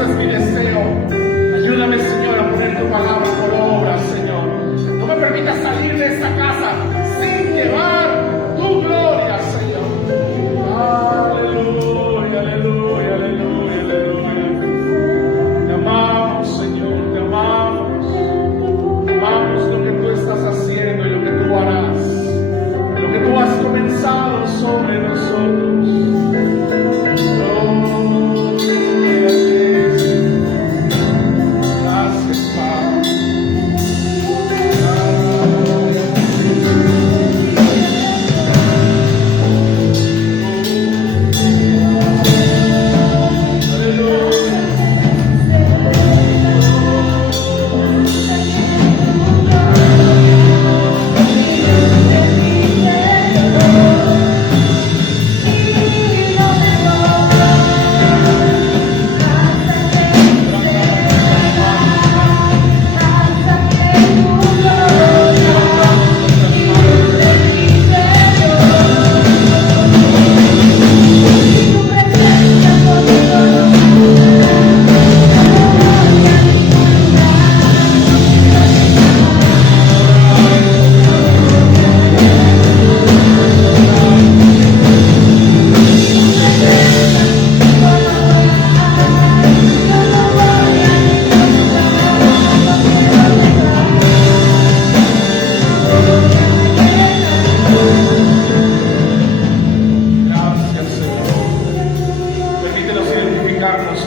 Entonces mi deseo, ayúdame, Señor, a poner tu palabra por obra, Señor. No me permitas salir de esta casa sin llevar tu gloria, Señor. Aleluya, aleluya, aleluya, aleluya. Te amamos, Señor, te amamos. Te amamos lo que tú estás haciendo y lo que tú harás. Lo que tú has comenzado sobre nosotros.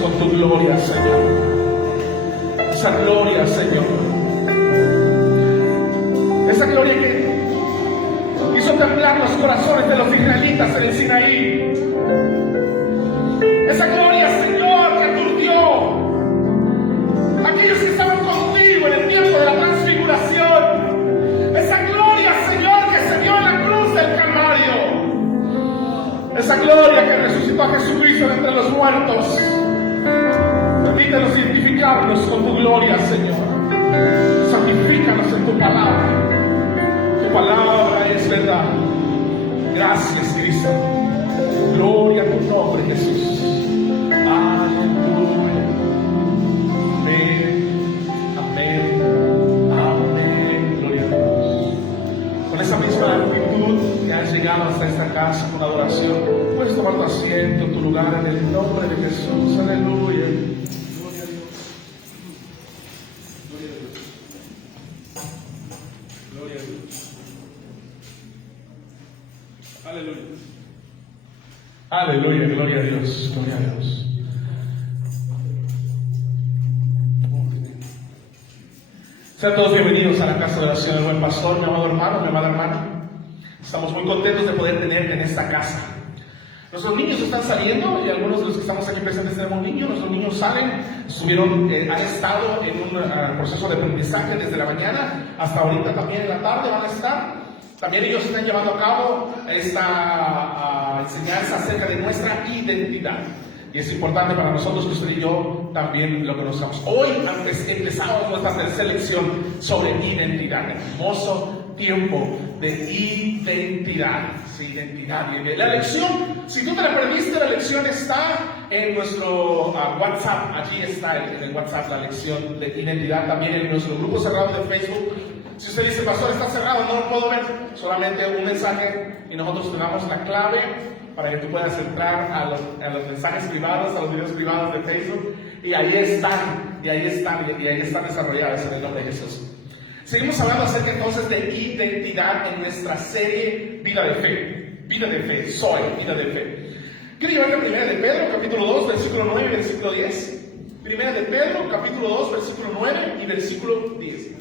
Con tu gloria, Señor. Esa gloria, Señor. Esa gloria que hizo temblar los corazones de los israelitas en el Sinaí. Esa gloria, Señor, que aturdió a aquellos que estaban contigo en el tiempo de la transfiguración. Esa gloria, Señor, que se dio en la cruz del Calvario. Esa gloria que resucitó a Jesucristo de entre los muertos. Permítanos identificarnos con tu gloria, Señor. Santifícanos en tu palabra. Tu palabra es verdad. Gracias, Cristo. Gloria a tu nombre, Jesús. Aleluya. Amén. Amén. Amén. Gloria a Dios. Con esa misma actitud que has llegado hasta esta casa con adoración, puedes tomar tu asiento, tu lugar en el nombre de Jesús. Aleluya. Aleluya. Aleluya, gloria a Dios, gloria a Dios. Sean todos bienvenidos a la casa de oración del buen pastor, mi amado hermano, mi amada hermana. Estamos muy contentos de poder tenerte en esta casa. Nuestros niños están saliendo y algunos de los que estamos aquí presentes tenemos niños. Nuestros niños salen, han estado en un proceso de aprendizaje desde la mañana hasta ahorita también en la tarde van a estar. También ellos están llevando a cabo esta enseñanza acerca de nuestra identidad. Y es importante para nosotros que usted y yo también lo conozcamos. Hoy empezamos nuestra tercera lección sobre identidad. Hermoso tiempo de identidad. Sí, identidad. La lección, si tú te la perdiste, la lección está en nuestro WhatsApp. Allí está en el WhatsApp la lección de identidad. También en nuestro grupo cerrado de Facebook. Si usted dice, pastor, está cerrado, no lo puedo ver, solamente un mensaje y nosotros te damos la clave para que tú puedas entrar a los mensajes privados, a los videos privados de Facebook, y ahí están desarrollados en el nombre de Jesús. Seguimos hablando acerca entonces de identidad en nuestra serie Vida de Fe. Vida de Fe, soy vida de fe. Quiero llevar la primera de Pedro, capítulo 2, versículo 9 y versículo 10. Primera de Pedro, capítulo 2, versículo 9 y versículo 10.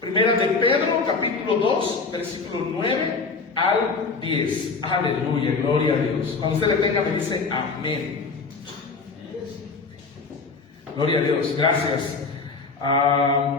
Primera de Pedro, capítulo 2, versículo 9 al 10. Aleluya, gloria a Dios. Cuando usted le tenga, me dice amén. Gloria a Dios, gracias.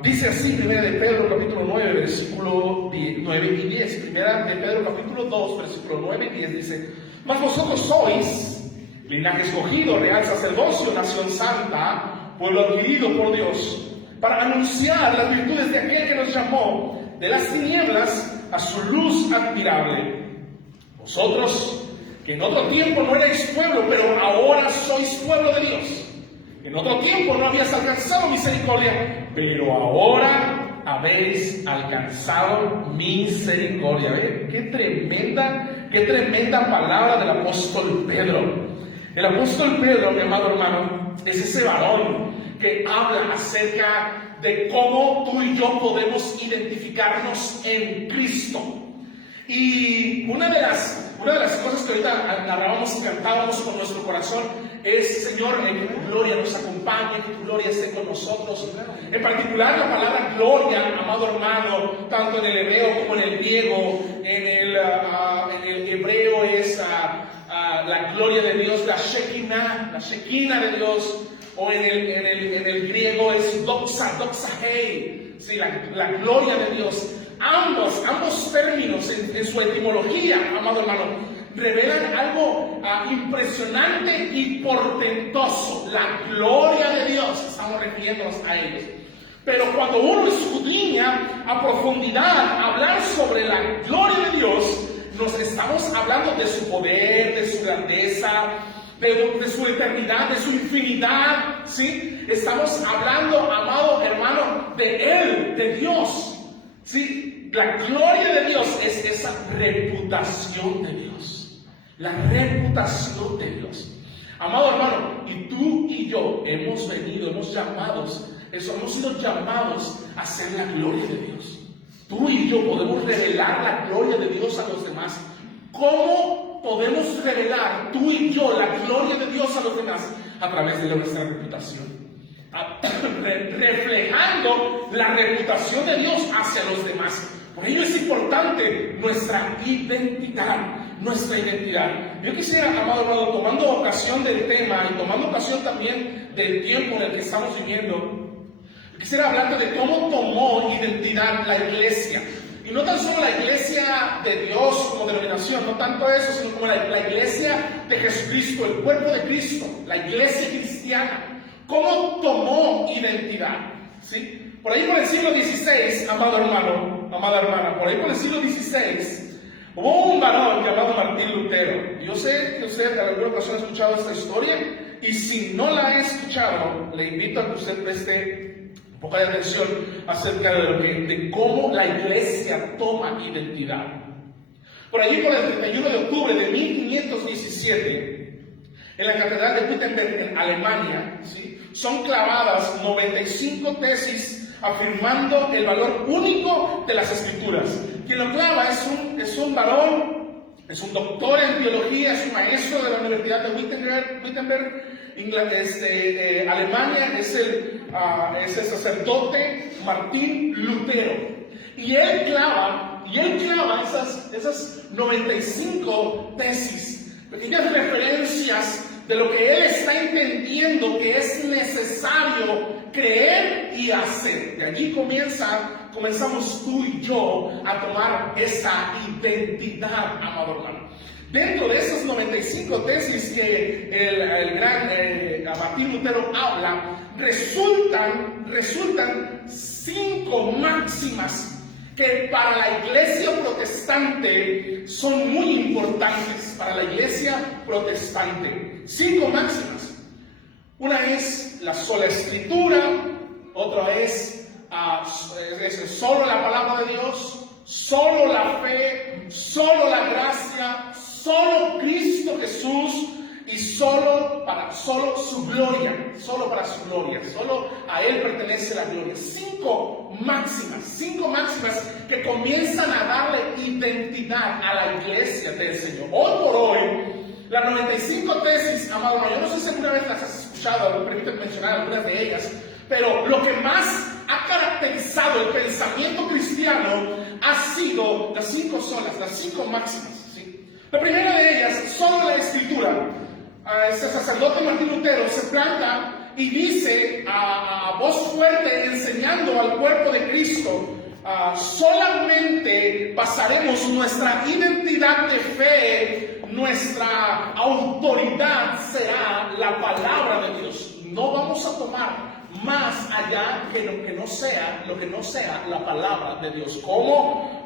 Dice así, primera de Pedro, capítulo 9, versículo 9 y 10. Primera de Pedro, capítulo 2, versículo 9 y 10 dice: Mas vosotros sois linaje escogido, real sacerdocio, nación santa, pueblo adquirido por Dios, para anunciar las virtudes de aquel que nos llamó de las tinieblas a su luz admirable. Vosotros que en otro tiempo no erais pueblo, pero ahora sois pueblo de Dios. En otro tiempo no habías alcanzado misericordia, pero ahora habéis alcanzado misericordia. ¿Ve? Qué tremenda palabra del apóstol Pedro. El apóstol Pedro, mi amado hermano, es ese varón que habla acerca de cómo tú y yo podemos identificarnos en Cristo. Y una de las cosas que ahorita narrábamos y cantábamos con nuestro corazón es, Señor, que tu gloria nos acompañe, que tu gloria esté con nosotros. En particular la palabra gloria, amado hermano, tanto en el hebreo como en el griego, en el hebreo es la gloria de Dios, la Shekinah de Dios, o en el griego es doxa hei, ¿sí? la gloria de Dios. Ambos términos en su etimología, amado hermano, revelan algo impresionante y portentoso. La gloria de Dios, estamos refiriéndonos a ellos. Pero cuando uno escudriña a profundidad hablar sobre la gloria de Dios, nos estamos hablando de su poder, de su grandeza, de su eternidad, de su infinidad, ¿sí? Estamos hablando, amado hermano, de Él, de Dios, ¿sí? La gloria de Dios es esa reputación de Dios, la reputación de Dios. Amado hermano, y tú y yo hemos sido llamados a ser la gloria de Dios. Tú y yo podemos revelar la gloria de Dios a los demás. ¿Cómo podemos revelar tú y yo la gloria de Dios a los demás? A través de nuestra reputación. Reflejando la reputación de Dios hacia los demás. Por ello es importante nuestra identidad. Yo quisiera, amado hermano, tomando ocasión del tema y tomando ocasión también del tiempo en el que estamos viviendo, quisiera hablarte de cómo tomó identidad la iglesia. Y no tan solo la iglesia de Dios como denominación, no tanto eso, sino como la iglesia de Jesucristo, el cuerpo de Cristo, la iglesia cristiana. ¿Cómo tomó identidad? ¿Sí? Por ahí por el siglo XVI, amado hermano, amada hermana, por ahí por el siglo XVI, hubo un varón llamado Martín Lutero. Yo sé que usted en alguna ocasión ha escuchado esta historia, y si no la ha escuchado, le invito a que usted preste un poco de atención acerca de cómo la iglesia toma identidad. Por allí, por el 31 de octubre de 1517, en la Catedral de Wittenberg, en Alemania, ¿sí?, son clavadas 95 tesis afirmando el valor único de las Escrituras. Quien lo clava es un varón, es un doctor en teología, es un maestro de la Universidad de Wittenberg, Alemania, es el sacerdote Martín Lutero. Y él clava esas 95 tesis, pequeñas referencias de lo que él está entendiendo que es necesario creer y hacer. De allí comenzamos tú y yo a tomar esa identidad, amado hermano. Dentro de esas 95 tesis que el gran Martín Lutero habla, resultan 5 máximas que para la iglesia protestante son muy importantes. Para la iglesia protestante, 5 máximas. Una es la sola escritura, otra es solo la palabra de Dios, solo la fe, solo la gracia, solo Cristo Jesús, y solo para su gloria, solo a Él pertenece la gloria. 5 máximas que comienzan a darle identidad a la iglesia del Señor. Hoy por hoy, las 95 tesis, amado hermano, yo no sé si alguna vez las has escuchado, permíteme mencionar algunas de ellas, pero lo que más ha caracterizado el pensamiento cristiano ha sido las 5 máximas, ¿sí? La primera de ellas, solo la escritura. Este sacerdote Martín Lutero se planta y dice a voz fuerte, enseñando al cuerpo de Cristo, solamente basaremos nuestra identidad de fe, nuestra autoridad será la palabra de Dios. No vamos a tomar más allá que lo que no sea la palabra de Dios como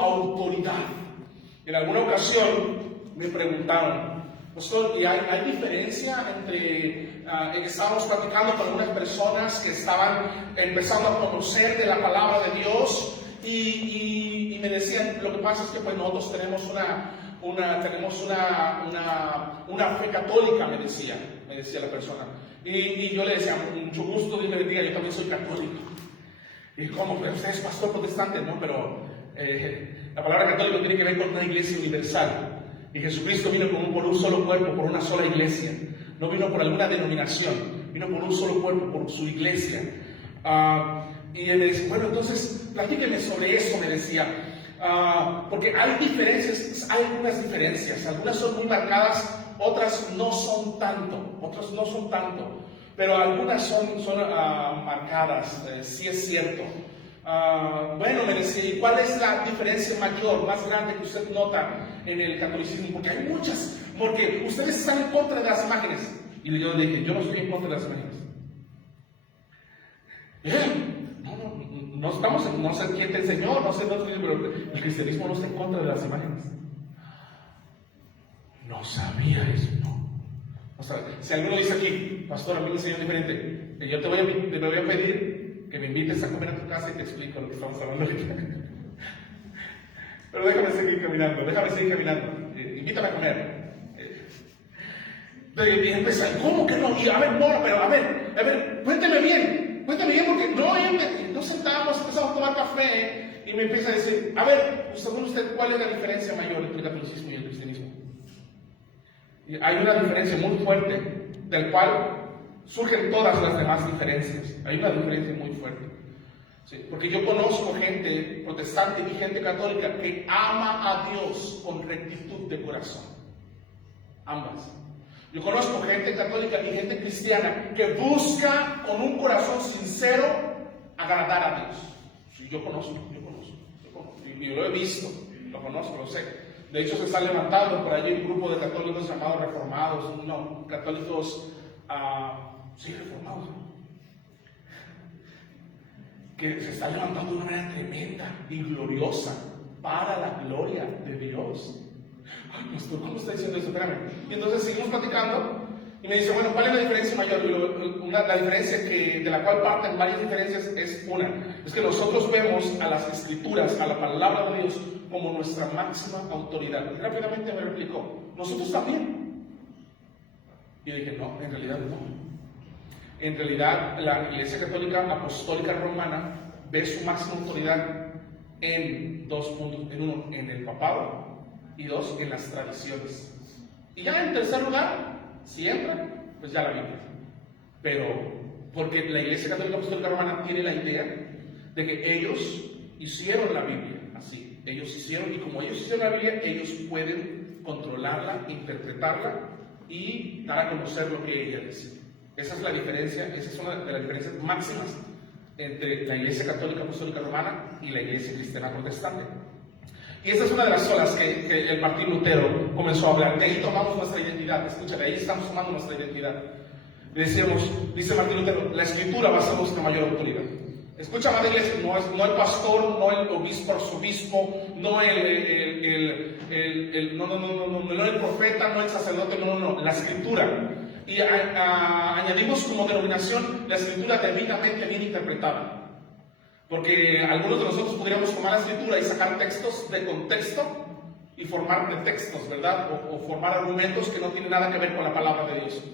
autoridad. En alguna ocasión me preguntaron, pastor, ¿y hay diferencia entre, estábamos platicando con algunas personas que estaban empezando a conocer de la palabra de Dios y me decían, lo que pasa es que pues nosotros tenemos una fe católica, me decía la persona. Y yo le decía, mucho gusto, Dios me bendiga, yo también soy católico. Y como, pero usted es pastor protestante, ¿no? Pero la palabra católico tiene que ver con una iglesia universal. Y Jesucristo vino por un solo cuerpo, por una sola iglesia. No vino por alguna denominación, vino por un solo cuerpo, por su iglesia. Y él me dice, bueno, entonces, platíqueme sobre eso, me decía. Porque hay diferencias, hay algunas diferencias. Algunas son muy marcadas, otras no son tanto. Pero algunas son marcadas, sí es cierto. Bueno, me decía, ¿y cuál es la diferencia mayor, más grande que usted nota en el catolicismo? Porque hay muchas, porque ustedes están en contra de las imágenes. Y yo le dije, yo no estoy en contra de las imágenes. No estamos, no sé quién te enseñó, no sé, pero el cristianismo no está en contra de las imágenes. No sabía eso, no. O sea, si alguno dice aquí, pastor, a mí me enseñó diferente, yo te voy a pedir que me invites a comer a tu casa y te explico lo que estamos hablando ahorita. Pero déjame seguir caminando. Invítame a comer. Y empecé, ¿cómo que no? Y a ver, no, pero a ver, cuénteme bien, porque nos sentamos, empezamos a tomar café y me empieza a decir, a ver, según usted, ¿cuál es la diferencia mayor entre el catolicismo y el cristianismo? Y hay una diferencia muy fuerte, del cual surgen todas las demás diferencias. Hay una diferencia muy fuerte. ¿Sí? Porque yo conozco gente protestante y gente católica que ama a Dios con rectitud de corazón. Ambas. Yo conozco gente católica y gente cristiana que busca con un corazón sincero agradar a Dios. Sí, yo conozco. Y yo lo he visto, lo conozco, lo sé. De hecho, se está levantando por allí un grupo de católicos llamados reformados, católicos, reformados, que se está levantando de una manera tremenda y gloriosa para la gloria de Dios. Ay, pastor, ¿cómo está diciendo eso? Espérame. Y entonces seguimos platicando y me dice, bueno, ¿cuál es la diferencia mayor? La diferencia de la cual parten varias diferencias es que nosotros vemos a las escrituras, a la palabra de Dios, como nuestra máxima autoridad. Rápidamente me replicó, nosotros también. Y dije, no, en realidad no. En realidad, la Iglesia Católica Apostólica Romana ve su máxima autoridad en dos puntos. En uno, en el papado, y dos, en las tradiciones. Y ya en tercer lugar, si entra, pues ya la Biblia. Pero, porque la Iglesia Católica Apostólica Romana tiene la idea de que ellos hicieron la Biblia así. Ellos hicieron, y como ellos hicieron la Biblia, ellos pueden controlarla, interpretarla y dar a conocer lo que ella dice. Esa es la diferencia, esa es una de las diferencias máximas entre la Iglesia Católica Apostólica Romana y la Iglesia Cristiana Protestante. Y esa es una de las olas que el Martín Lutero comenzó a hablar. De ahí tomamos nuestra identidad. Escucha, de ahí estamos tomando nuestra identidad. Decíamos, dice Martín Lutero, la Escritura va a ser nuestra mayor autoridad. Escucha, madre iglesia, no el pastor, no el obispo, arzobispo, no el profeta, no el sacerdote, no, la Escritura. Y añadimos como denominación la Escritura debidamente bien interpretada. Porque algunos de nosotros podríamos tomar la Escritura y sacar textos de contexto y formar pretextos, ¿verdad? O formar argumentos que no tienen nada que ver con la palabra de Dios.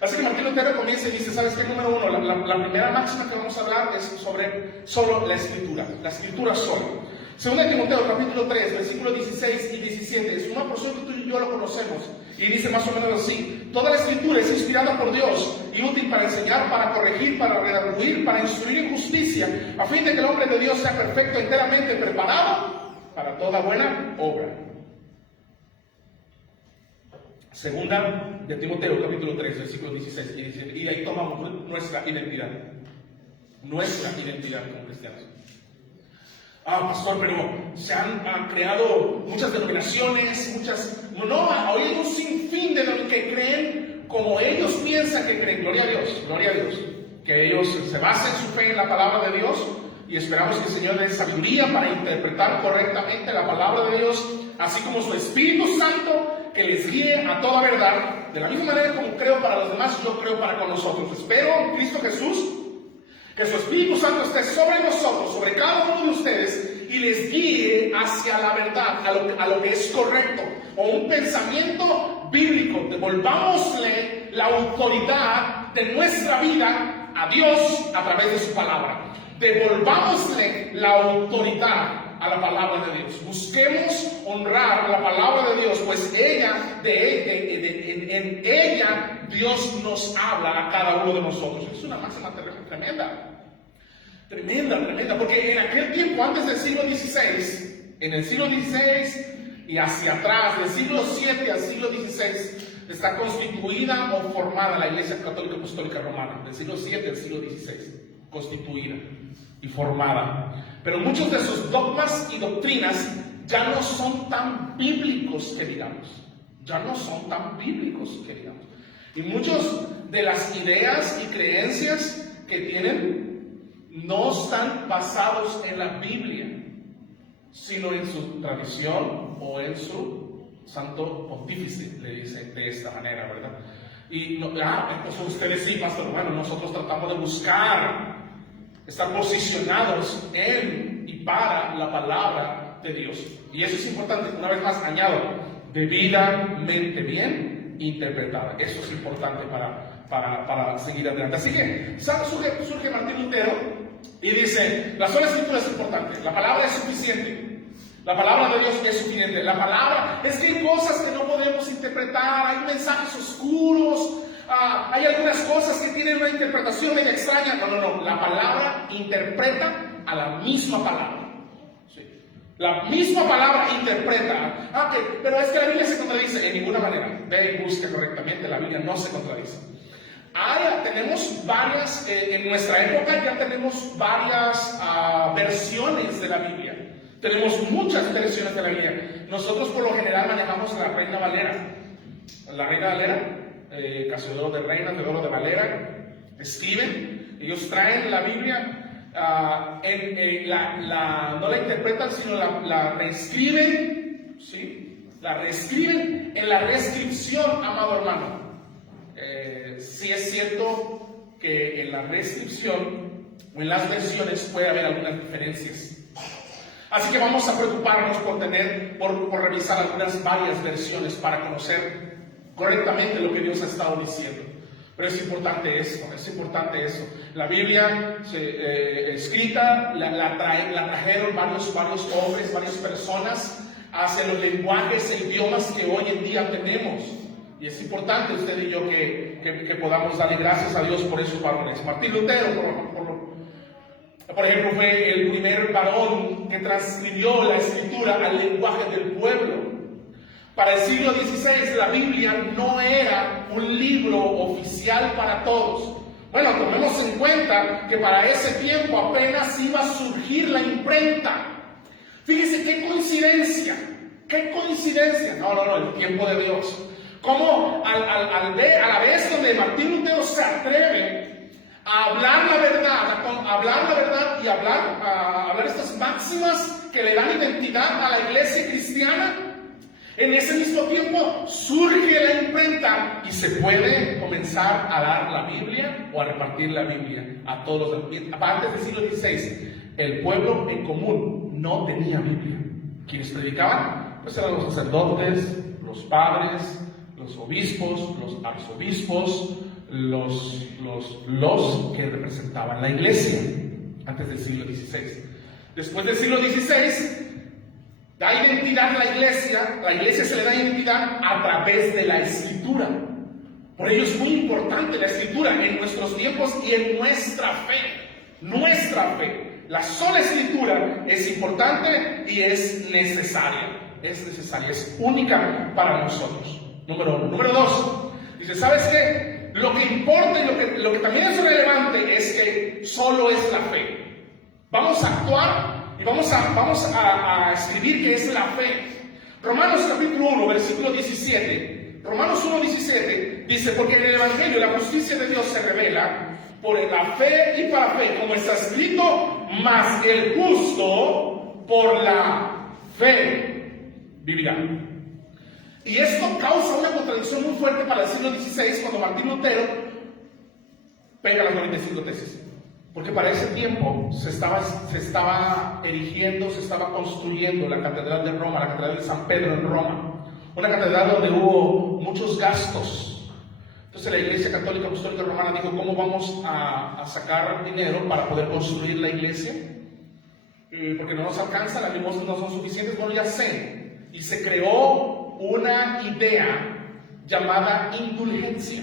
Así que Martín Lutero comienza y dice, ¿sabes qué? Número uno, la primera máxima que vamos a hablar es sobre solo la Escritura solo. Segunda de Timoteo, capítulo 3, versículos 16 y 17, es una porción que tú y yo lo conocemos, y dice más o menos así: toda la Escritura es inspirada por Dios y útil para enseñar, para corregir, para redarguir, para instruir en justicia, a fin de que el hombre de Dios sea perfecto, enteramente preparado para toda buena obra. Segunda de Timoteo, capítulo 3, versículos 16 y 17, y ahí tomamos nuestra identidad como cristianos. Pastor, pero se han creado muchas denominaciones, hoy hay un sinfín de los que creen como ellos piensan que creen. Gloria a Dios, que ellos se basen su fe en la palabra de Dios, y esperamos que el Señor dé sabiduría para interpretar correctamente la palabra de Dios, así como su Espíritu Santo que les guíe a toda verdad, de la misma manera como creo para los demás, yo creo para con nosotros. Espero en Cristo Jesús que su Espíritu Santo esté sobre nosotros, sobre cada uno de ustedes, y les guíe hacia la verdad, a lo que es correcto, o un pensamiento bíblico. Devolvámosle la autoridad de nuestra vida a Dios a través de su palabra. Devolvámosle la autoridad a la palabra de Dios. Busquemos honrar la palabra de Dios, pues en ella Dios nos habla a cada uno de nosotros. Es una máxima tremenda. Tremenda, porque en aquel tiempo, antes del siglo XVI, en el siglo XVI y hacia atrás, del siglo VII al siglo XVI, está constituida o formada la Iglesia Católica Apostólica Romana, del siglo VII al siglo XVI, constituida y formada. Pero muchos de sus dogmas y doctrinas ya no son tan bíblicos que digamos. Y muchos de las ideas y creencias que tienen no están basados en la Biblia, sino en su tradición o en su santo pontífice, le dice de esta manera, ¿verdad? Y entonces ustedes sí, pastor, bueno, nosotros tratamos de buscar estar posicionados en y para la palabra de Dios. Y eso es importante, una vez más añado, debidamente bien interpretada. Eso es importante para seguir adelante. Así que surge Martín Lutero y dice, la sola escritura es importante, la palabra es suficiente, la palabra de Dios es suficiente, la palabra, es que hay cosas que no podemos interpretar, hay mensajes oscuros, hay algunas cosas que tienen una interpretación medio extraña. No, la palabra interpreta a la misma palabra. Sí. La misma palabra interpreta. Pero es que la Biblia se contradice. En ninguna manera. Ve y busca correctamente, la Biblia no se contradice. Tenemos varias, en nuestra época ya tenemos varias versiones de la Biblia. Tenemos muchas versiones de la Biblia. Nosotros por lo general manejamos la Reina Valera. La Reina Valera, Caso de Oro de Reinas, de Oro de Valera, escriben, ellos traen la Biblia, no la interpretan, sino la reescriben, ¿sí? La reescriben en la reescripción, amado hermano. Sí es cierto que en la reescripción o en las versiones puede haber algunas diferencias. Así que vamos a preocuparnos por revisar varias versiones para conocer correctamente lo que Dios ha estado diciendo. Pero es importante eso. La Biblia escrita la trajeron varios hombres, varias personas hacia los lenguajes e idiomas que hoy en día tenemos. Y es importante usted y yo que podamos darle gracias a Dios por esos varones. Martín Lutero, por ejemplo, fue el primer varón que transcribió la escritura al lenguaje del pueblo. Para el siglo XVI la Biblia no era un libro oficial para todos. Bueno, tomemos en cuenta que para ese tiempo apenas iba a surgir la imprenta. Fíjese qué coincidencia. No, el tiempo de Dios. Como a la vez donde Martín Lutero se atreve a hablar la verdad, y hablar estas máximas que le dan identidad a la iglesia cristiana, en ese mismo tiempo surge la imprenta y se puede comenzar a dar la Biblia o a repartir la Biblia a todos los demás. Antes del siglo XVI, el pueblo en común no tenía Biblia. Quienes predicaban, pues eran los sacerdotes, los padres, los obispos, los arzobispos, los que representaban la iglesia antes del siglo XVI. Después del siglo XVI, da identidad a la iglesia se le da identidad a través de la escritura. Por ello es muy importante la escritura en nuestros tiempos y en nuestra fe. La sola escritura es importante y es necesaria, es única para nosotros. Número 1. Número 2, dice, ¿sabes qué? Lo que importa y lo que también es relevante es que solo es la fe. Vamos a actuar y vamos a escribir qué es la fe. Romanos capítulo 1, versículo 17. Romanos 1:17 dice, porque en el Evangelio la justicia de Dios se revela por la fe y para fe, como está escrito, mas el justo por la fe vivirá. Y esto causa una contradicción muy fuerte para el siglo XVI, cuando Martín Lutero pega las 95 tesis. Porque para ese tiempo se estaba erigiendo, se estaba construyendo la Catedral de Roma, la Catedral de San Pedro en Roma. Una catedral donde hubo muchos gastos. Entonces la Iglesia Católica Apostólica Romana dijo: ¿cómo vamos a sacar dinero para poder construir la iglesia? Porque no nos alcanza, las limosnas no son suficientes. Bueno, ya sé. Y se creó una idea llamada indulgencia.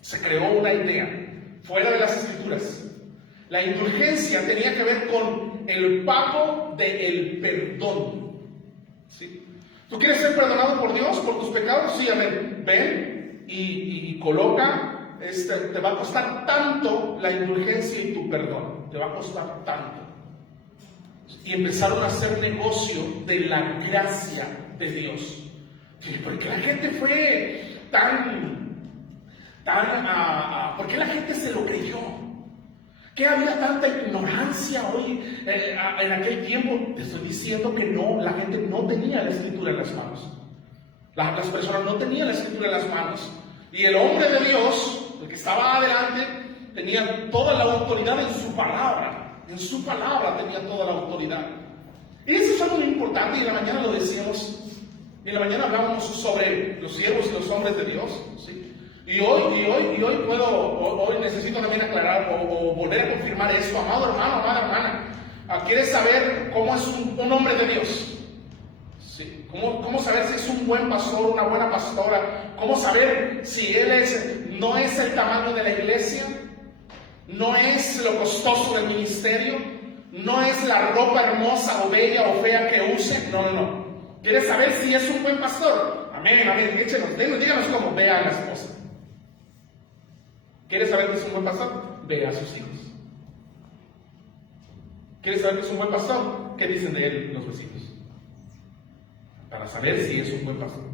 Se creó una idea fuera de las Escrituras. La indulgencia tenía que ver con el pago del perdón. ¿Sí? ¿Tú quieres ser perdonado por Dios por tus pecados? Sí, amén. Ven y coloca, te va a costar tanto la indulgencia y tu perdón. Te va a costar tanto. Y empezaron a hacer negocio de la gracia de Dios. Sí, porque la gente fue ¿por qué la gente se lo creyó? ¿Qué había tanta ignorancia hoy en aquel tiempo? Te estoy diciendo que no, la gente no tenía la Escritura en las manos. Las personas no tenían la Escritura en las manos. Y el hombre de Dios, el que estaba adelante, tenía toda la autoridad en su palabra. En su palabra tenía toda la autoridad. Y eso es algo muy importante, y en la mañana lo decíamos. Y en la mañana hablábamos sobre los siervos y los hombres de Dios, ¿sí? Y hoy necesito también aclarar o volver a confirmar esto. Amado hermano, amada hermana, ¿quieres saber cómo es un hombre de Dios? ¿Sí? ¿Cómo saber si es un buen pastor, una buena pastora? ¿Cómo saber si él no es el tamaño de la iglesia? ¿No es lo costoso del ministerio? ¿No es la ropa hermosa o bella o fea que use? No. ¿Quieres saber si es un buen pastor? Amén. Díganos cómo. Vea a la esposa. ¿Quieres saber que es un buen pastor? Ve a sus hijos. ¿Quieres saber que es un buen pastor? ¿Qué dicen de él los vecinos? Para saber si es un buen pastor.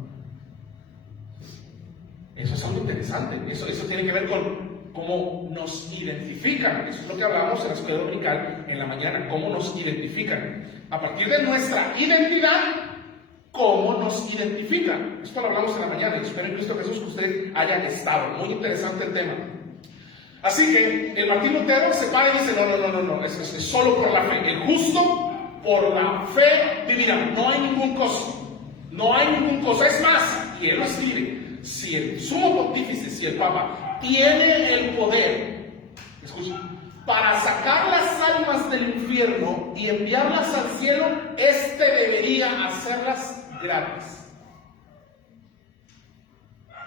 Eso es algo interesante. Eso tiene que ver con cómo nos identifican. Eso es lo que hablamos en la escuela dominical en la mañana. Cómo nos identifican. A partir de nuestra identidad, cómo nos identifican. Esto lo hablamos en la mañana. Y espero en Cristo Jesús que usted haya estado. Muy interesante el tema. Así que el Martín Lutero se para y dice: no, es solo por la fe. El justo por la fe vivirá. No hay ningún costo. No hay ningún costo. Es más, y él lo escribe: si el sumo pontífice, si el Papa tiene el poder, escucha, para sacar las almas del infierno y enviarlas al cielo, debería hacerlas gratis,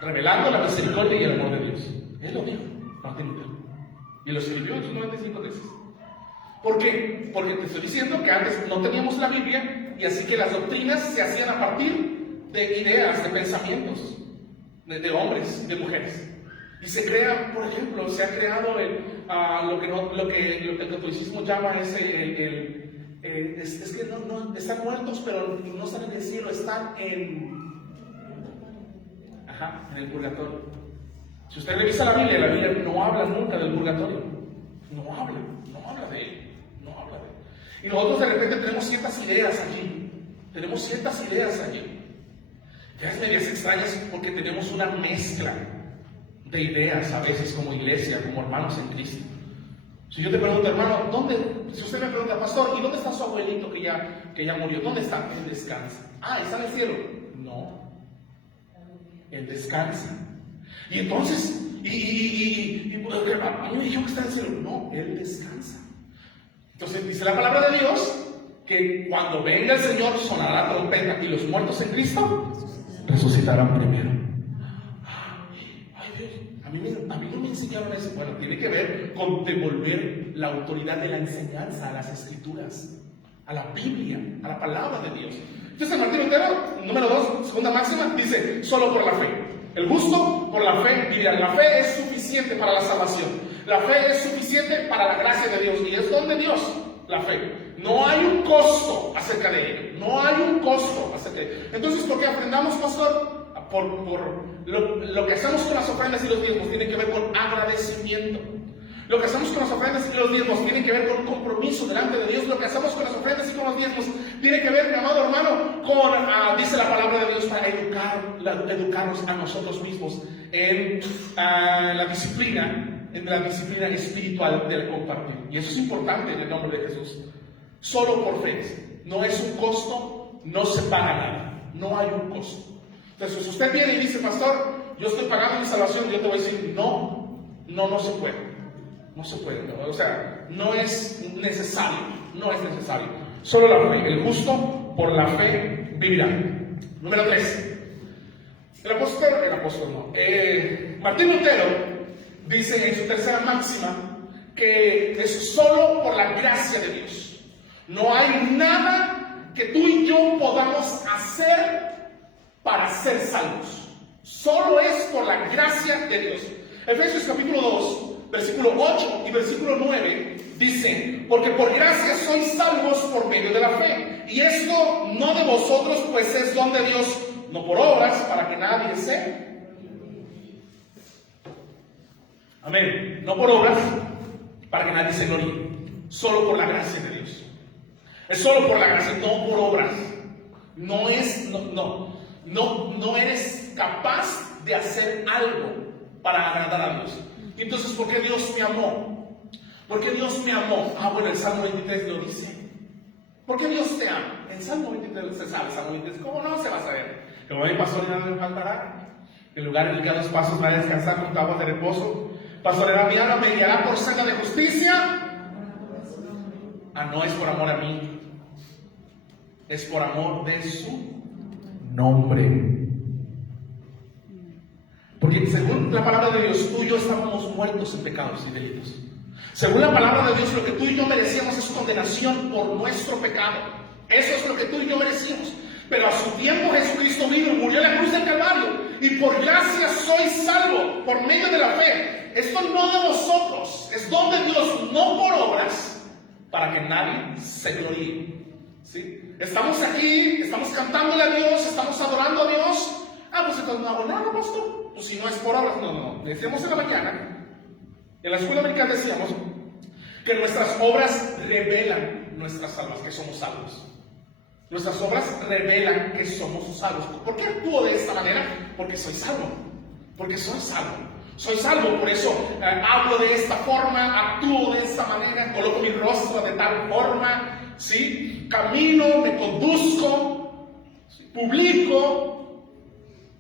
revelando la misericordia y el amor de Dios. Él lo dijo, Martín Lutero, y lo escribió en sus 95 tesis. ¿Por qué? Porque te estoy diciendo que antes no teníamos la Biblia, y así que las doctrinas se hacían a partir de ideas, de pensamientos, de hombres, de mujeres. Y se crea, por ejemplo, se ha creado lo que el catolicismo llama es que no están muertos, pero no están en el cielo, están en el purgatorio. Si usted revisa la Biblia no habla nunca del purgatorio. No habla de él. Y nosotros de repente tenemos ciertas ideas allí. Ideas medias extrañas porque tenemos una mezcla de ideas a veces como iglesia, como hermanos en Cristo. Si yo te pregunto, hermano, si usted me pregunta, pastor, ¿y dónde está su abuelito que ya murió? ¿Dónde está? Él descansa. ¿Está en el cielo? No. Él descansa. Y entonces, a mí me dijeron que está en el cielo. No, él descansa. Entonces dice la palabra de Dios que cuando venga el Señor sonará la trompeta y los muertos en Cristo resucitarán primero. A mí no me enseñaron eso. Bueno, tiene que ver con devolver la autoridad de la enseñanza a las Escrituras, a la Biblia, a la palabra de Dios. Entonces, Martín Lutero, número 2, segunda máxima, dice: solo por la fe. El justo por la fe vivirá. La fe es suficiente para la salvación. La fe es suficiente para la gracia de Dios. Y es don de Dios, la fe. No hay un costo acerca de ello. Entonces, ¿por qué aprendamos, pastor? Por lo que hacemos con las ofrendas y los diezmos tiene que ver con agradecimiento. Lo que hacemos con las ofrendas y los diezmos tiene que ver con un compromiso delante de Dios. Lo que hacemos con las ofrendas y con los diezmos tiene que ver, mi amado hermano, con, dice la palabra de Dios, para educarnos a nosotros mismos en la disciplina espiritual del compartir. Y eso es importante en el nombre de Jesús. Solo por fe. No es un costo, no se paga nada. No hay un costo. Entonces, si usted viene y dice, pastor, yo estoy pagando mi salvación, yo te voy a decir, no se puede. No se puede, ¿no? O sea, no es necesario. Solo la fe. El justo por la fe vivirá. Número 3. Martín Lutero dice en su tercera máxima que es solo por la gracia de Dios. No hay nada que tú y yo podamos hacer para ser salvos. Solo es por la gracia de Dios. Efesios capítulo 2, versículo 8 y versículo 9 dicen: porque por gracia sois salvos por medio de la fe, y esto no de vosotros, pues es don de Dios, no por obras, para que nadie se... Amén. No por obras, para que nadie se gloríe. Solo por la gracia de Dios. Es solo por la gracia, no por obras. No eres capaz de hacer algo para agradar a Dios. Entonces, ¿por qué Dios me amó? ¿Por qué Dios me amó? Bueno, el Salmo 23 lo dice. ¿Por qué Dios te ama? En Salmo 23 se sabe, Salmo 23, ¿cómo no se va a saber? Como el pastor nada le faltará. El lugar en el que a los pasos va a descansar junto a aguas de reposo. Pastoreará mi alma, me guiará por senda de justicia. No es por amor a mí. Es por amor de su nombre. Porque según la palabra de Dios, tú y yo estábamos muertos en pecados y delitos. Según la palabra de Dios, lo que tú y yo merecíamos es condenación por nuestro pecado. Eso es lo que tú y yo merecíamos. Pero a su tiempo Jesucristo vino y murió en la cruz del Calvario. Y por gracia sois salvo por medio de la fe. Esto no de vosotros, es don de Dios, no por obras, para que nadie se gloríe. ¿Sí? Estamos aquí, estamos cantándole a Dios, estamos adorando a Dios. Pues entonces no hago nada, pastor. Pues si no es por obras, no. Decíamos en la mañana, en la escuela americana decíamos que nuestras obras revelan nuestras salvación, que somos salvos. Nuestras obras revelan que somos salvos. ¿Por qué actúo de esta manera? Porque soy salvo. Porque soy salvo. Soy salvo, por eso hablo de esta forma, actúo de esta manera, coloco mi rostro de tal forma, ¿sí? Camino, me conduzco, ¿sí? Publico.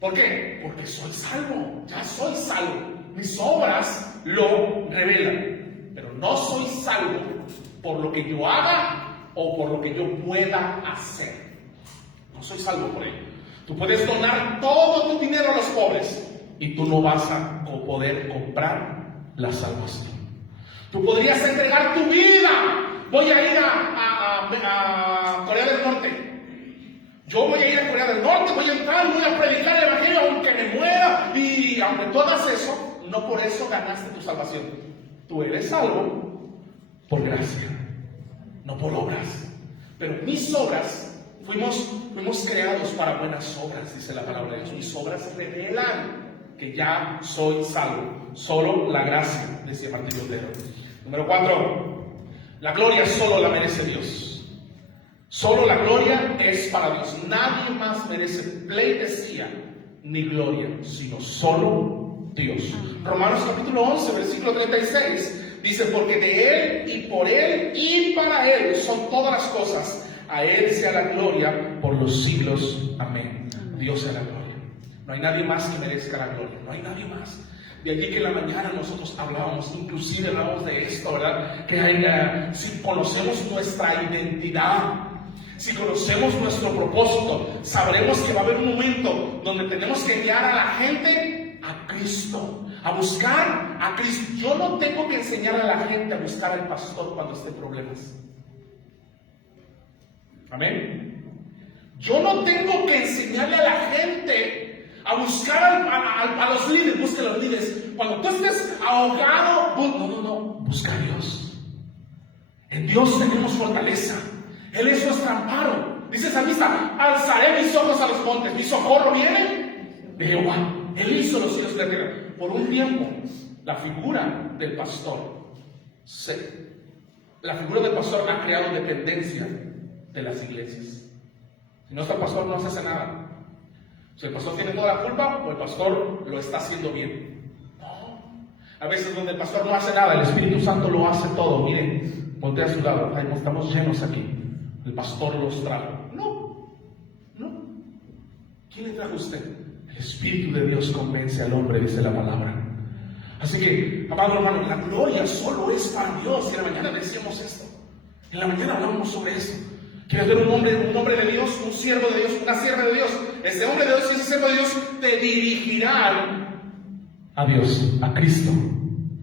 ¿Por qué? Porque soy salvo, ya soy salvo. Mis obras lo revelan, pero no soy salvo por lo que yo haga o por lo que yo pueda hacer. No soy salvo por ello. Tú puedes donar todo tu dinero a los pobres y tú no vas a poder comprar la salvación. Tú podrías entregar tu vida. Voy a ir a Corea del Norte. Yo voy a ir a Corea del Norte, voy a entrar, voy a predicar el evangelio aunque me muera. Y aunque tú hagas eso, no por eso ganaste tu salvación. Tú eres salvo por gracia, no por obras. Pero mis obras, fuimos creados para buenas obras, dice la palabra de Dios. Mis obras revelan que ya soy salvo. Solo la gracia, decía Martín Lutero. Número 4. La gloria solo la merece Dios. Solo la gloria es para Dios. Nadie más merece pleitesía ni gloria, sino solo Dios. Romanos capítulo 11, versículo 36 dice: porque de Él y por Él y para Él son todas las cosas. A Él sea la gloria por los siglos. Amén. Dios sea la gloria. No hay nadie más que merezca la gloria. No hay nadie más. De allí que en la mañana nosotros hablábamos, inclusive hablamos de esto, ¿verdad? Que si conocemos nuestra identidad, si conocemos nuestro propósito, sabremos que va a haber un momento donde tenemos que guiar a la gente a Cristo, a buscar a Cristo. Yo no tengo que enseñar a la gente a buscar al pastor cuando esté en problemas. Amén. Yo no tengo que enseñarle a la gente a buscar a los líderes. Busca a los líderes. Cuando tú estés ahogado, no, busca a Dios. En Dios tenemos fortaleza. Él es nuestro amparo. Dice el salmista: alzaré mis ojos a los montes, mi socorro viene de Jehová. Él hizo los cielos y la tierra. Por un tiempo, la figura del pastor La figura del pastor ha creado dependencia de las iglesias. Si no está el pastor, no se hace nada. Si el pastor tiene toda la culpa, o el pastor lo está haciendo bien. No. A veces donde el pastor no hace nada, el Espíritu Santo lo hace todo. Miren, voltea a su lado. Ay, estamos llenos aquí. El pastor los trajo. No. ¿Quién le trajo a usted? El Espíritu de Dios convence al hombre, dice la palabra. Así que, amado hermano, la gloria solo es para Dios. Y en la mañana decíamos esto. En la mañana hablamos sobre eso. ¿Quieres ver un hombre de Dios, un siervo de Dios, una sierva de Dios? Ese hombre de Dios y ese siervo de Dios te dirigirán a Dios, a Cristo,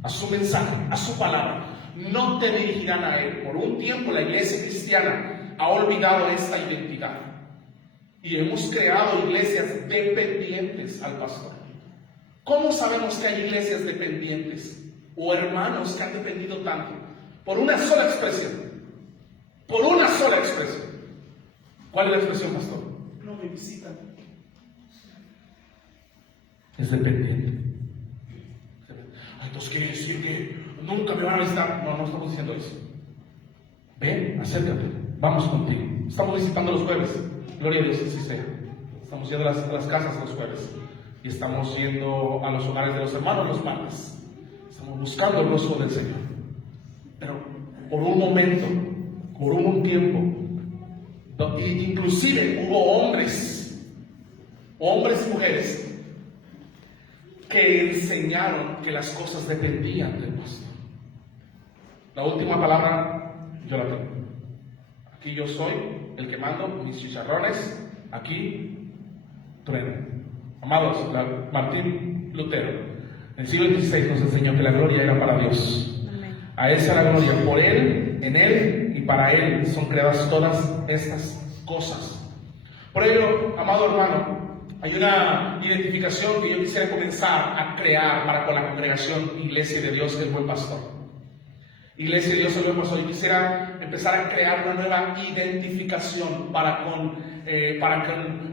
a su mensaje, a su palabra. No te dirigirán a Él. Por un tiempo la iglesia cristiana ha olvidado esta identidad. Y hemos creado iglesias dependientes al pastor. ¿Cómo sabemos que hay iglesias dependientes? O hermanos que han dependido tanto. Por una sola expresión. Por una sola expresión. ¿Cuál es la expresión, pastor? No me visitan. Es dependiente. Entonces quiere decir que nunca me van a visitar. No estamos diciendo eso. Ven, acércate, vamos contigo. Estamos visitando los jueves. Gloria a Dios, que así sea. Estamos yendo a las casas los jueves. Y estamos yendo a los hogares de los hermanos los martes. Estamos buscando el rostro del Señor. Pero por un momento, por un tiempo, inclusive hubo hombres y mujeres que enseñaron que las cosas dependían del pastor. La última palabra yo la tengo. Aquí yo soy el que mando mis chicharrones, aquí trueno. Amados, Martín Lutero en el siglo XVI nos enseñó que la gloria era para Dios. Amén. A Él sea la gloria, por Él, en Él y para Él son creadas todas estas cosas. Por ello, amado hermano, hay una identificación que yo quisiera comenzar a crear para con la congregación Iglesia de Dios, el Buen Pastor. Iglesia de Dios, el Buen Pastor. Yo quisiera empezar a crear una nueva identificación para con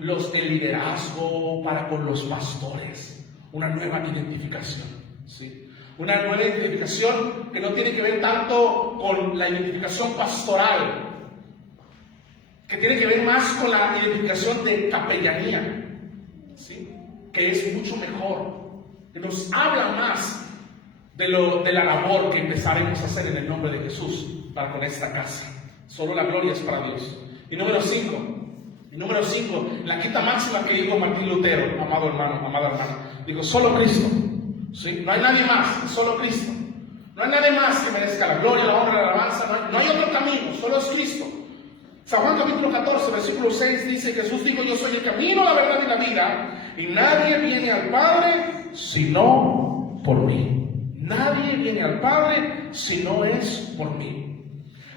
los del liderazgo, para con los pastores. Una nueva identificación, ¿sí? Una nueva identificación que no tiene que ver tanto con la identificación pastoral, que tiene que ver más con la identificación de capellanía, ¿sí? Que es mucho mejor, que nos habla más de la labor que empezaremos a hacer en el nombre de Jesús para con esta casa. Solo la gloria es para Dios. Y número 5, la quinta máxima que dijo Martín Lutero, amado hermano, amada hermana, dijo: solo Cristo, ¿sí? No hay nadie más, solo Cristo. No hay nadie más que merezca la gloria, la honra, la alabanza. No hay otro camino, solo es Cristo. San Juan capítulo 14, versículo 6 dice: Jesús dijo: yo soy el camino, la verdad y la vida, y nadie viene al Padre sino por mí. Nadie viene al Padre si no es por mí.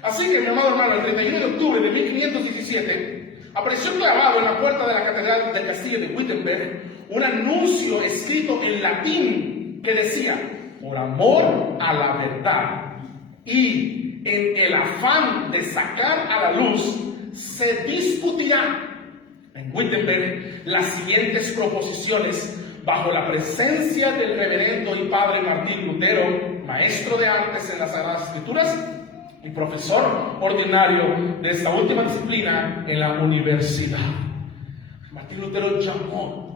Así que, mi amado hermano, el 31 de octubre de 1517 apareció clavado en la puerta de la Catedral del Castillo de Wittenberg un anuncio escrito en latín que decía: por amor a la verdad y en el afán de sacar a la luz, se discutirán en Wittenberg las siguientes proposiciones bajo la presencia del reverendo y padre Martín Lutero, maestro de artes en las Sagradas Escrituras y profesor ordinario de esta última disciplina en la universidad. Martín Lutero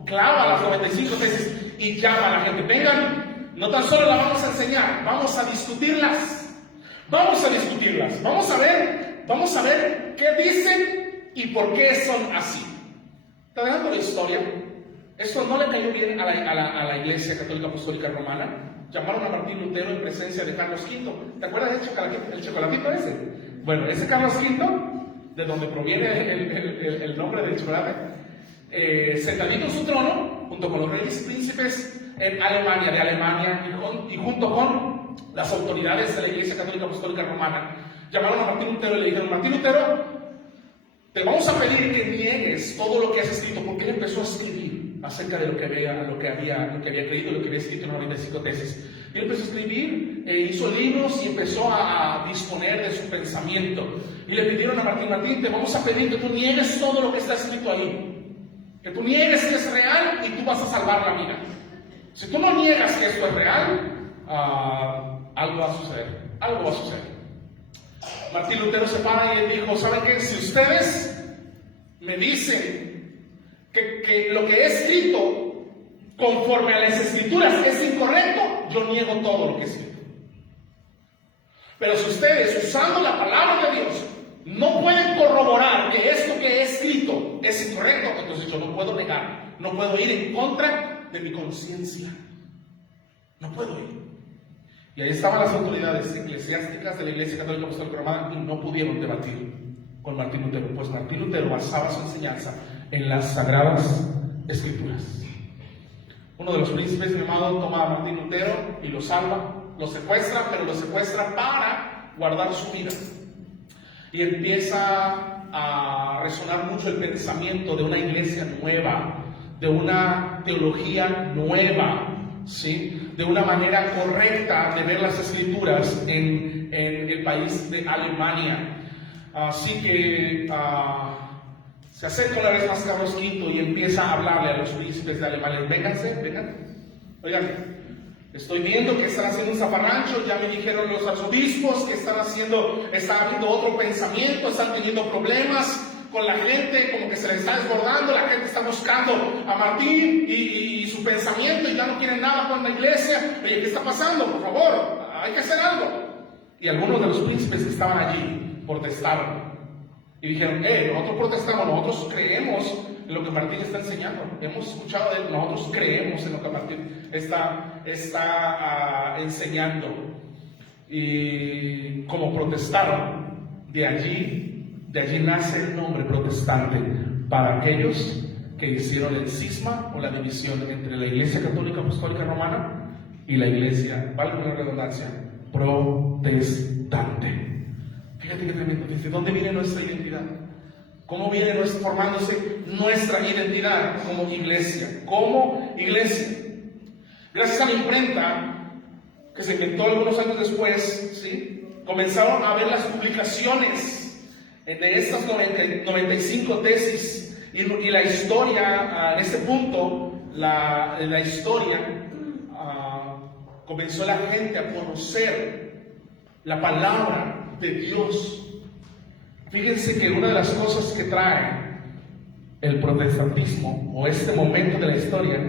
clava las 95 tesis y llama a la gente: vengan, no tan solo las vamos a enseñar, vamos a discutirlas. Vamos a ver qué dicen y por qué son así. Te dejando la historia. Esto no le cayó bien a la Iglesia Católica Apostólica Romana. Llamaron a Martín Lutero en presencia de Carlos V. ¿Te acuerdas del chocolatito ese? Bueno, ese Carlos V, de donde proviene el nombre del chocolate, sentadito en su trono, junto con los reyes y príncipes de Alemania, y junto con las autoridades de la Iglesia Católica Apostólica Romana, llamaron a Martín Lutero y le dijeron: Martín Lutero, te vamos a pedir que niegues todo lo que has escrito, porque él empezó a escribir acerca de lo que había creído, lo que había escrito en 95 tesis. Y él empezó a escribir, hizo libros y empezó a disponer de su pensamiento. Y le pidieron a Martín: te vamos a pedir que tú niegues todo lo que está escrito ahí, que tú niegues que es real y tú vas a salvar la vida. Si tú no niegas que esto es real, algo va a suceder. Algo va a suceder. Martín Lutero se para y dijo, ¿saben qué? Si ustedes me dicen que lo que he escrito conforme a las escrituras es incorrecto, yo niego todo lo que he escrito. Pero si ustedes, usando la palabra de Dios, no pueden corroborar que esto que he escrito es incorrecto, entonces yo no puedo negar, no puedo ir en contra de mi conciencia. No puedo ir. Y ahí estaban las autoridades eclesiásticas de la Iglesia Católica Apostólica Romana y no pudieron debatir con Martín Lutero, pues Martín Lutero basaba su enseñanza en las Sagradas Escrituras. Uno de los príncipes llamado toma a Martín Lutero y lo salva, lo secuestra, pero lo secuestra para guardar su vida. Y empieza a resonar mucho el pensamiento de una iglesia nueva, de una teología nueva, ¿sí? De una manera correcta de ver las escrituras en el país de Alemania. Así que se acerca una vez más Carlos V y empieza a hablarle a los príncipes de Alemania. Vénganse, vengan. Oigan, estoy viendo que están haciendo un zafarrancho, ya me dijeron los arzobispos que está habiendo otro pensamiento, están teniendo problemas con la gente, como que se les está desbordando, la gente está buscando a Martín y su pensamiento y ya no quieren nada con la iglesia. Oye, ¿qué está pasando? Por favor, hay que hacer algo. Y algunos de los príncipes que estaban allí protestaron y dijeron, nosotros protestamos, nosotros creemos en lo que Martín está enseñando, hemos escuchado de él, nosotros creemos en lo que Martín está enseñando. Y como protestaron, de allí nace el nombre protestante para aquellos que hicieron el cisma o la división entre la Iglesia Católica Apostólica Romana y la Iglesia, valga la redundancia, protestante. Fíjate que tremendo. ¿Desde dónde viene nuestra identidad? ¿Cómo viene formándose nuestra identidad como iglesia? Como iglesia. Gracias a la imprenta que se inventó algunos años después, ¿sí? Comenzaron a ver las publicaciones de estas 95 tesis y la historia, en este punto, la historia, comenzó la gente a conocer la palabra de Dios. Fíjense que una de las cosas que trae el protestantismo o este momento de la historia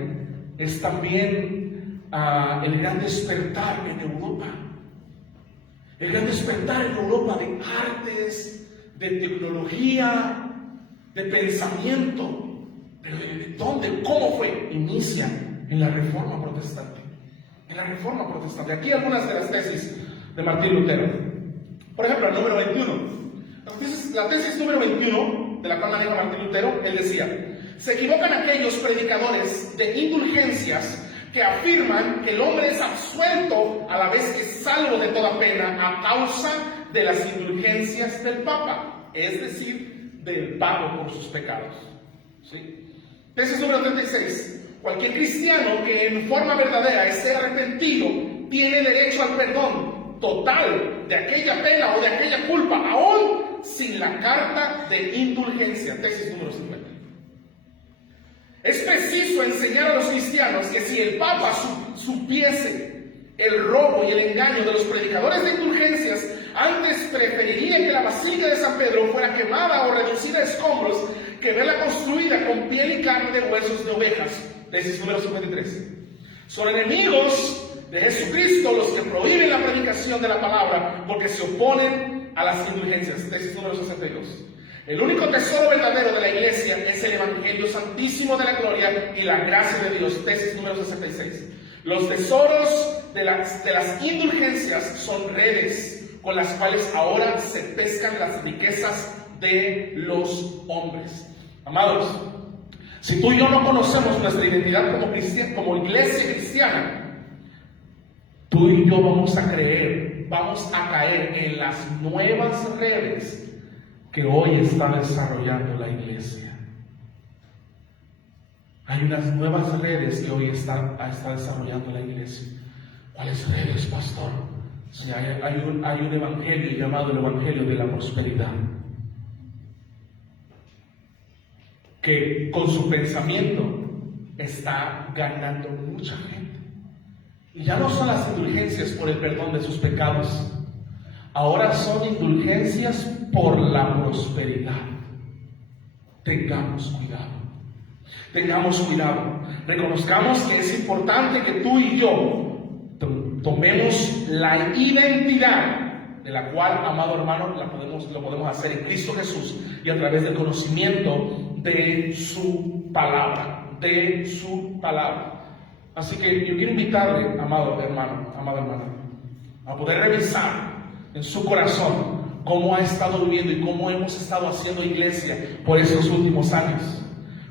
es también el gran despertar en Europa. El gran despertar en Europa de artes, de tecnología, de pensamiento. Pero ¿de dónde? ¿Cómo fue? Inicia en la Reforma Protestante. En la Reforma Protestante. Aquí algunas de las tesis de Martín Lutero. Por ejemplo, el número 21. La tesis número 21, de la cual maneja Martín Lutero, él decía: se equivocan aquellos predicadores de indulgencias que afirman que el hombre es absuelto a la vez que salvo de toda pena a causa de las indulgencias del Papa, es decir, del pago por sus pecados. ¿Sí? Tesis número 36. Cualquier cristiano que en forma verdadera esté arrepentido tiene derecho al perdón total de aquella pena o de aquella culpa, aún sin la carta de indulgencia. Tesis número 50. Es preciso enseñar a los cristianos que si el Papa supiese el robo y el engaño de los predicadores de indulgencias, antes preferiría que la Basílica de San Pedro fuera quemada o reducida a escombros que verla construida con piel y carne de huesos de ovejas. Tesis número 53. Son enemigos de Jesucristo los que prohíben la predicación de la palabra porque se oponen a las indulgencias. Tesis número 62. El único tesoro verdadero de la iglesia es el Evangelio Santísimo de la Gloria y la gracia de Dios. Tesis número 66. Los tesoros de las indulgencias son redes con las cuales ahora se pescan las riquezas de los hombres. Amados, si tú y yo no conocemos nuestra identidad como iglesia cristiana, tú y yo vamos a caer en las nuevas redes que hoy está desarrollando la iglesia. Hay unas nuevas redes que hoy está desarrollando la iglesia. ¿Cuáles redes, pastor? Sí, hay un evangelio llamado el evangelio de la prosperidad, que con su pensamiento está ganando mucha gente. Y ya no son las indulgencias por el perdón de sus pecados, ahora son indulgencias por la prosperidad. Tengamos cuidado. Tengamos cuidado. Reconozcamos que es importante que tú y yo tomemos la identidad de la cual, amado hermano, lo podemos hacer en Cristo Jesús y a través del conocimiento de su palabra, Así que yo quiero invitarle, amado hermano, a poder revisar en su corazón cómo ha estado viviendo y cómo hemos estado haciendo iglesia por estos últimos años.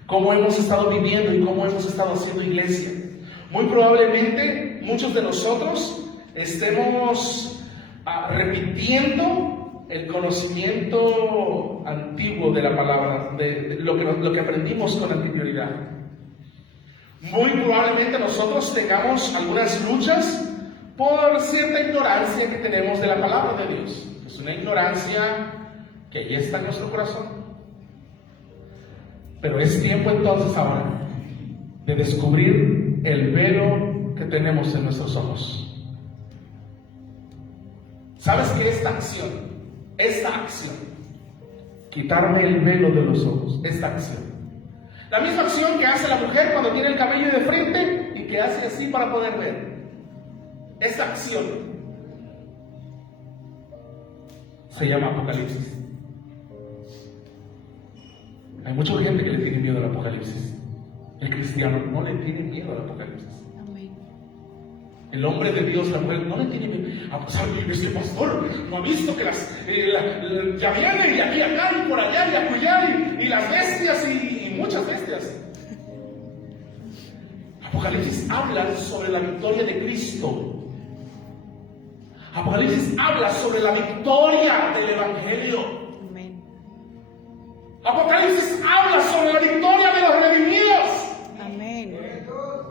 Cómo hemos estado viviendo y cómo hemos estado haciendo iglesia. Muy probablemente muchos de nosotros estemos repitiendo el conocimiento antiguo de la palabra, de lo que aprendimos con anterioridad. Muy probablemente nosotros tengamos algunas luchas por cierta ignorancia que tenemos de la palabra de Dios. Es una ignorancia que ahí está en nuestro corazón. Pero es tiempo entonces ahora de descubrir el velo que tenemos en nuestros ojos. ¿Sabes qué es esta acción? Quitarme el velo de los ojos, esta acción. La misma acción que hace la mujer cuando tiene el cabello de frente y que hace así para poder ver. Esta acción se llama Apocalipsis. Hay mucha gente que le tiene miedo al Apocalipsis. El cristiano no le tiene miedo al Apocalipsis. El hombre de Dios, la mujer, no le tiene miedo. A pesar de que este pastor no ha visto que ya vienen y aquí, acá, y por allá, y acullá, y las bestias, y muchas bestias. Apocalipsis habla sobre la victoria de Cristo. Apocalipsis habla sobre la victoria del Evangelio. Amén. Apocalipsis habla sobre la victoria de los redimidos. Amén.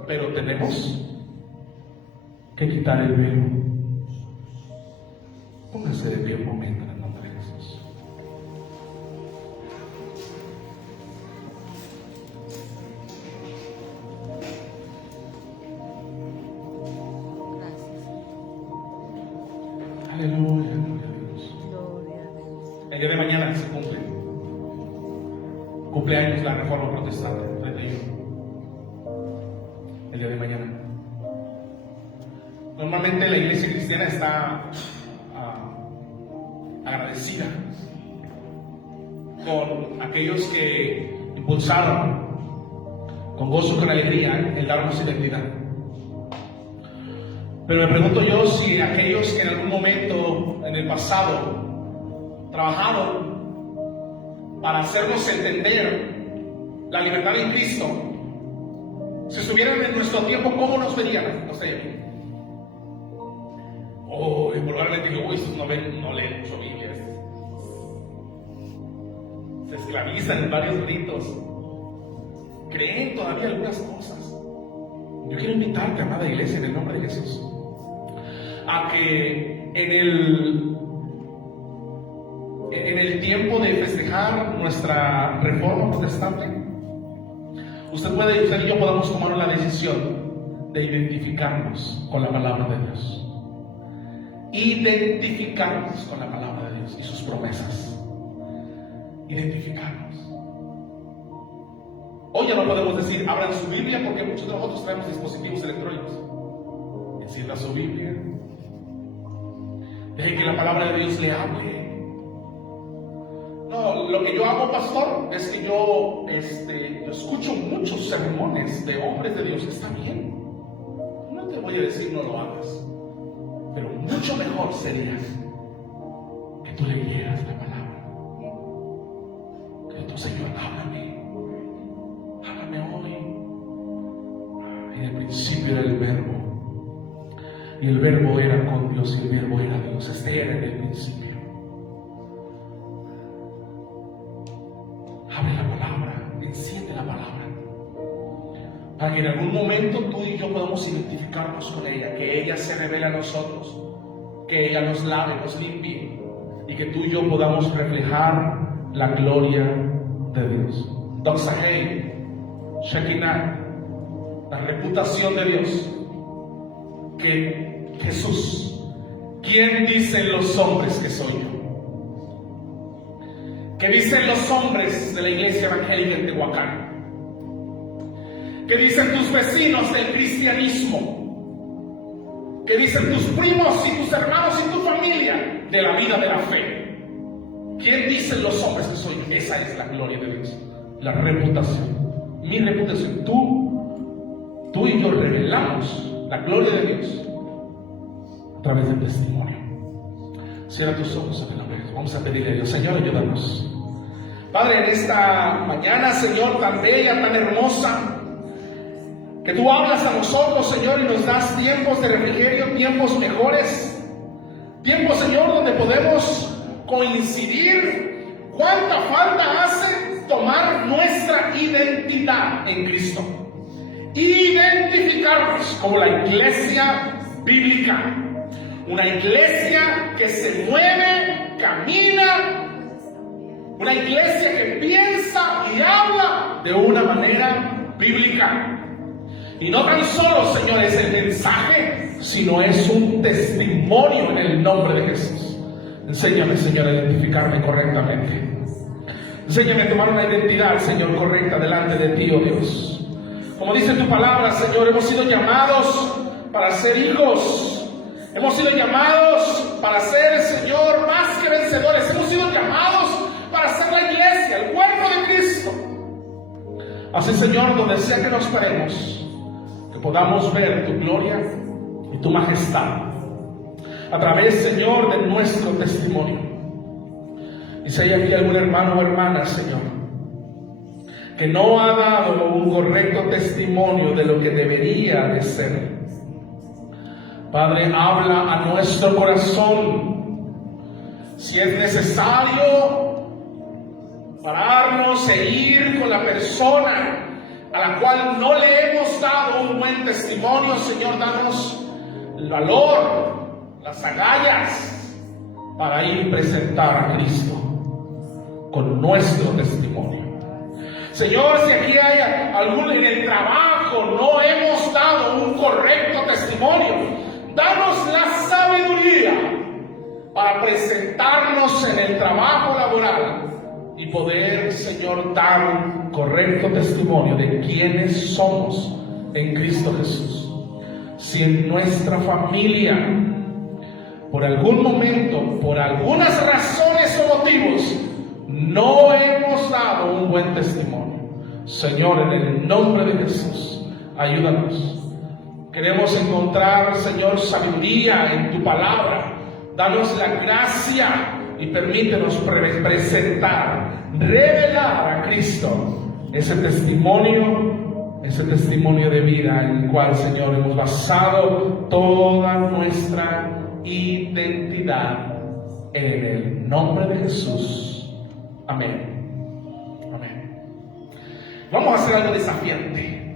Pero tenemos que quitar el velo. Póngase de pie un momento en el nombre de Jesús. Aleluya, gloria a Dios. El día de mañana se cumple. Cumpleaños la Reforma Protestante, 31. El día de mañana. Normalmente la iglesia cristiana está agradecida con aquellos que impulsaron con gozo y con alegría el darnos identidad. Pero me pregunto yo si aquellos que en algún momento en el pasado trabajaron para hacernos entender la libertad en Cristo, si estuvieran en nuestro tiempo, ¿cómo nos verían? No sé. Y probablemente digo, estos no leen mucho Biblia. Se esclavizan en varios ritos. Creen todavía algunas cosas. Yo quiero invitarte, amada iglesia, en el nombre de Jesús, a que en el tiempo de festejar nuestra Reforma Protestante, usted y yo podamos tomar la decisión de identificarnos con la palabra de Dios. Identificarnos con la palabra de Dios y sus promesas. Identificarnos. Hoy ya no podemos decir abran su Biblia, porque muchos de nosotros traemos dispositivos electrónicos. Encienda su Biblia, deje que la palabra de Dios le hable. No, lo que yo hago, pastor, es que yo escucho muchos sermones de hombres de Dios. Está bien, no te voy a decir no lo hagas, pero mucho mejor sería que tú le leyeras la palabra. Que tú, Señor, háblame hoy. En el principio era el Verbo, y el Verbo era con Dios, y el Verbo era Dios. Este era en el principio. Abre la palabra, enciende la palabra, para que en algún momento tú y yo podamos identificarnos con ella, que ella se revele a nosotros, que ella nos lave, nos limpie, y que tú y yo podamos reflejar la gloria de Dios. Doxahei, Shekinah, la reputación de Dios, que Jesús ¿quién dicen los hombres que soy yo? ¿Qué dicen los hombres de la iglesia evangélica en Tehuacán? ¿Qué dicen tus vecinos del cristianismo? ¿Qué dicen tus primos y tus hermanos y tu familia de la vida de la fe? ¿Quién dicen los hombres que soy yo? Esa es la gloria de Dios, la reputación. Mi reputación. Tú y yo revelamos la gloria de Dios a través del testimonio. Cierra tus ojos en el nombre de Dios. Vamos a pedirle a Dios, Señor, ayúdanos. Padre, en esta mañana, Señor, tan bella, tan hermosa, que tú hablas a nosotros, Señor, y nos das tiempos de refrigerio, tiempos mejores, tiempos, Señor, donde podemos coincidir. ¿Cuánta falta hace tomar nuestra identidad en Cristo? Identificarnos como la iglesia bíblica, una iglesia que se mueve, camina, una iglesia que piensa y habla de una manera bíblica. Y no tan solo, Señor, es el mensaje, sino es un testimonio en el nombre de Jesús. Enséñame, Señor, a identificarme correctamente. Enséñame a tomar una identidad, Señor, correcta delante de ti, oh Dios. Como dice tu palabra, Señor, hemos sido llamados para ser hijos. Hemos sido llamados para ser, Señor, más que vencedores. Hemos sido llamados para ser la iglesia, el cuerpo de Cristo. Así, Señor, donde sea que nos paremos, que podamos ver tu gloria y tu majestad a través, Señor, de nuestro testimonio. Y si hay aquí algún hermano o hermana, Señor, que no ha dado un correcto testimonio de lo que debería de ser, Padre, habla a nuestro corazón. Si es necesario pararnos e ir con la persona a la cual no le hemos dado un buen testimonio, Señor, danos el valor, las agallas para ir a presentar a Cristo con nuestro testimonio. Señor, si aquí hay algún en el trabajo no hemos dado un correcto testimonio, danos la sabiduría para presentarnos en el trabajo laboral y poder, Señor, dar un correcto testimonio de quiénes somos en Cristo Jesús. Si en nuestra familia, por algún momento, por algunas razones o motivos, no hemos dado un buen testimonio, Señor, en el nombre de Jesús, ayúdanos. Queremos encontrar, Señor, sabiduría en tu palabra. Danos la gracia y permítenos presentar, revelar a Cristo ese testimonio de vida en el cual, Señor, hemos basado toda nuestra identidad en el nombre de Jesús. Amén. Amén. Vamos a hacer algo desafiante.